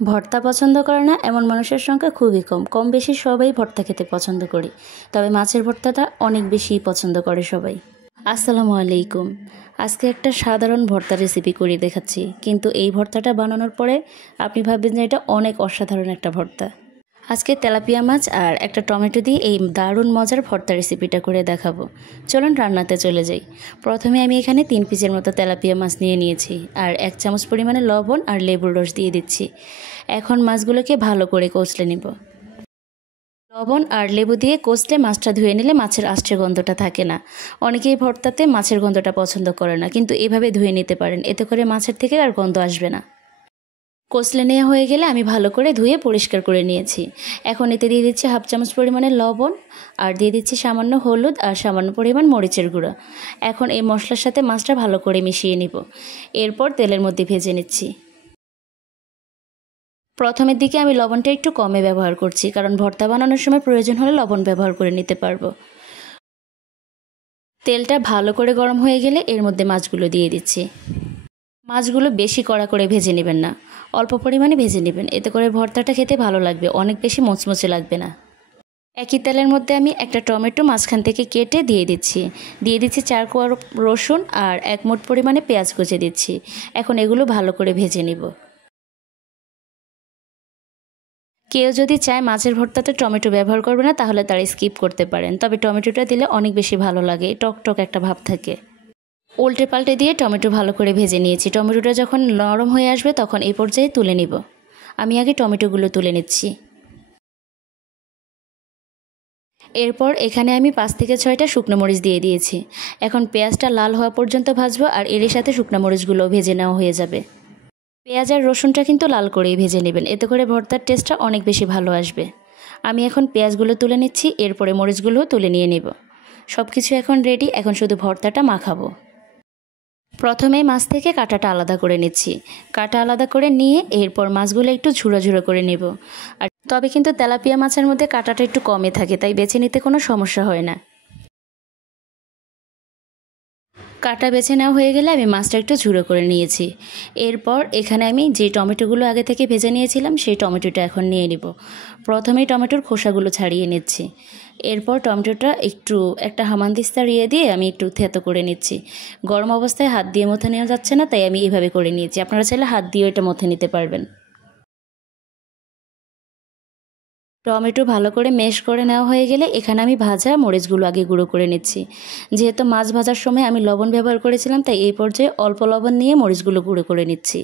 ভর্তা পছন্দ করে না এমন মানুষের সংখ্যা খুবই কম। কম বেশি সবাই ভর্তা খেতে পছন্দ করি, তবে মাছের ভর্তাটা অনেক বেশি পছন্দ করে সবাই। আসসালামু আলাইকুম। আজকে একটা সাধারণ ভর্তা রেসিপি করে দেখাচ্ছি, কিন্তু এই ভর্তাটা বানানোর পরে আপনি ভাববেন যে এটা অনেক অসাধারণ একটা ভর্তা। আজকে তেলাপিয়া মাছ আর একটা টমেটো দিয়ে এই দারুণ মজার ভর্তা রেসিপিটা করে দেখাবো। চলুন রান্নাতে চলে যাই। প্রথমে আমি এখানে 3 পিসের মতো তেলাপিয়া মাছ নিয়েছি আর 1 চামচ পরিমাণে লবণ আর লেবুর রস দিয়ে দিচ্ছি। এখন মাছগুলোকে ভালো করে কষলে নিব। লবণ আর লেবু দিয়ে কষলে মাছটা ধুয়ে নিলে মাছের আষ্টে গন্ধটা থাকে না। অনেকেই ভর্তাতে মাছের গন্ধটা পছন্দ করে না, কিন্তু এভাবে ধুয়ে নিতে পারেন, এতে করে মাছের থেকে আর গন্ধ আসবে না। কষলে নেওয়া হয়ে গেলে আমি ভালো করে ধুয়ে পরিষ্কার করে নিয়েছি। এখন এতে দিয়ে দিচ্ছি 1/2 চামচ পরিমাণে লবণ আর দিয়ে দিচ্ছি সামান্য হলুদ আর সামান্য পরিমাণ মরিচের গুঁড়ো। এখন এই মশলার সাথে মাছটা ভালো করে মিশিয়ে নিব। এরপর তেলের মধ্যে ভেজে নিচ্ছি। প্রথমের দিকে আমি লবণটা একটু কমে ব্যবহার করছি, কারণ ভর্তা বানানোর সময় প্রয়োজন হলে লবণ ব্যবহার করে নিতে পারবো। তেলটা ভালো করে গরম হয়ে গেলে এর মধ্যে মাছগুলো দিয়ে দিচ্ছি। মাছগুলো বেশি কড়া করে ভেজে নেবেন না, অল্প পরিমাণে ভেজে নেবেন, এতে করে ভর্তাটা খেতে ভালো লাগবে, অনেক বেশি মুচমুচে লাগবে না। একই তেলের মধ্যে আমি একটা টমেটো মাঝখান থেকে কেটে দিয়ে দিচ্ছি 4 কোয়া রসুন আর 1 মুঠ পরিমাণে পেঁয়াজ কুচে দিচ্ছি। এখন এগুলো ভালো করে ভেজে নিব। কেউ যদি চায় মাছের ভর্তাতে টমেটো ব্যবহার করবে না, তাহলে তারা স্কিপ করতে পারেন, তবে টমেটোটা দিলে অনেক বেশি ভালো লাগে, টক টক একটা ভাব থাকে। উল্টে পাল্টে দিয়ে টমেটো ভালো করে ভেজে নিয়েছি। টমেটোটা যখন নরম হয়ে আসবে তখন এই পর্যায়ে তুলে নিব। আমি আগে টমেটোগুলো তুলে নিচ্ছি। এরপর এখানে আমি 5 থেকে 6টা শুকনো মরিচ দিয়ে দিয়েছি। এখন পেঁয়াজটা লাল হওয়া পর্যন্ত ভাজবো, আর এর সাথে শুকনো মরিচগুলো ভেজে নেওয়া হয়ে যাবে। পেঁয়াজ আর রসুনটা কিন্তু লাল করেই ভেজে নেবেন, এতে করে ভর্তার টেস্টটা অনেক বেশি ভালো আসবে। আমি এখন পেঁয়াজগুলো তুলে নিচ্ছি, এরপরে মরিচগুলোও তুলে নিয়ে নেব। সব কিছু এখন রেডি, এখন শুধু ভর্তাটা মাখাবো। প্রথমে মাছ থেকে কাঁটাটা আলাদা করে নিচ্ছি। কাঁটা আলাদা করে নিয়ে এরপর মাছগুলো একটু ঝুড়ো ঝুড়ো করে নেব। আর তবে কিন্তু তেলাপিয়া মাছের মধ্যে কাঁটাটা একটু কমে থাকে, তাই বেছে নিতে কোনো সমস্যা হয় না। কাঁটা বেছে নেওয়া হয়ে গেলে আমি মাছটা একটু ঝুড়ো করে নিয়েছি। এরপর এখানে আমি যে টমেটোগুলো আগে থেকে ভেজে নিয়েছিলাম সেই টমেটোটা এখন নিয়ে নিব। প্রথমেই টমেটোর খোসাগুলো ছাড়িয়ে নিচ্ছি। এরপর টমেটোটা একটু একটা হামানদিস্তা দিয়ে আমি একটু থেতো করে নিচ্ছি। গরম অবস্থায় হাত দিয়ে মথে নেওয়া যাচ্ছে না, তাই আমি এইভাবে করে নিয়েছি। আপনারা চাইলে হাত দিয়েও এটা মথে নিতে পারবেন। টমেটো ভালো করে ম্যাশ করে নেওয়া হয়ে গেলে এখানে আমি ভাজা মরিচগুলো আগে গুঁড়ো করে নিচ্ছি। যেহেতু মাছ ভাজার সময় আমি লবণ ব্যবহার করেছিলাম, তাই এই পর্যায়ে অল্প লবণ নিয়ে মরিচগুলো গুঁড়ো করে নিচ্ছি।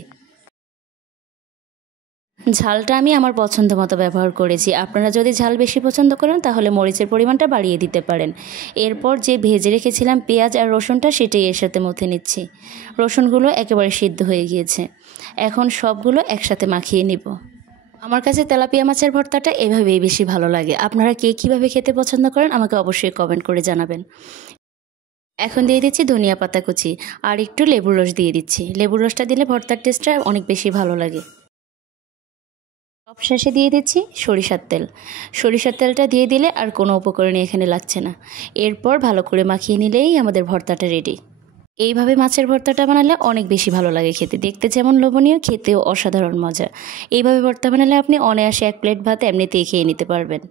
ঝালটা আমি আমার পছন্দ মতো ব্যবহার করেছি। আপনারা যদি ঝাল বেশি পছন্দ করেন তাহলে মরিচের পরিমাণটা বাড়িয়ে দিতে পারেন। এরপর যে ভেজে রেখেছিলাম পেঁয়াজ আর রসুনটা, সেটাই এর সাথে মথে নিচ্ছি। রসুনগুলো একেবারে সিদ্ধ হয়ে গিয়েছে। এখন সবগুলো একসাথে মাখিয়ে নিব। আমার কাছে তেলাপিয়া মাছের ভর্তাটা এভাবেই বেশি ভালো লাগে। আপনারা কে কীভাবে খেতে পছন্দ করেন আমাকে অবশ্যই কমেন্ট করে জানাবেন। এখন দিয়ে দিচ্ছি ধনিয়া পাতা কুচি আর একটু লেবুর রস দিয়ে দিচ্ছি। লেবুর রসটা দিলে ভর্তার টেস্টটা অনেক বেশি ভালো লাগে। সবশেষে দিয়ে দিচ্ছি সরিষার তেল। সরিষার তেলটা দিয়ে দিলে আর কোনো উপকরণই এখানে লাগছে না। এরপর ভালো করে মাখিয়ে নিলেই আমাদের ভর্তাটা রেডি। এইভাবে মাছের ভর্তাটা বানালে অনেক বেশি ভালো লাগে খেতে, দেখতে যেমন লোভনীয়, খেতেও অসাধারণ মজা। এইভাবে ভর্তা বানালে আপনি অনায়াসে 1 প্লেট ভাত এমনিতেই খেয়ে নিতে পারবেন।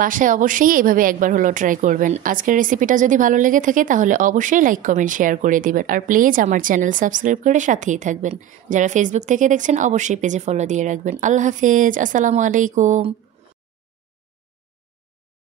বাসায় অবশ্যই এভাবে একবার হলেও ট্রাই করবেন। আজকের রেসিপিটা যদি ভালো লেগে থাকে তাহলে অবশ্যই লাইক কমেন্ট শেয়ার করে দিবেন, আর প্লিজ আমার চ্যানেল সাবস্ক্রাইব করে সাথেই থাকবেন। যারা ফেসবুক থেকে দেখছেন অবশ্যই পেজে ফলো দিয়ে রাখবেন। আল্লাহ হাফেজ, আসসালামু আলাইকুম।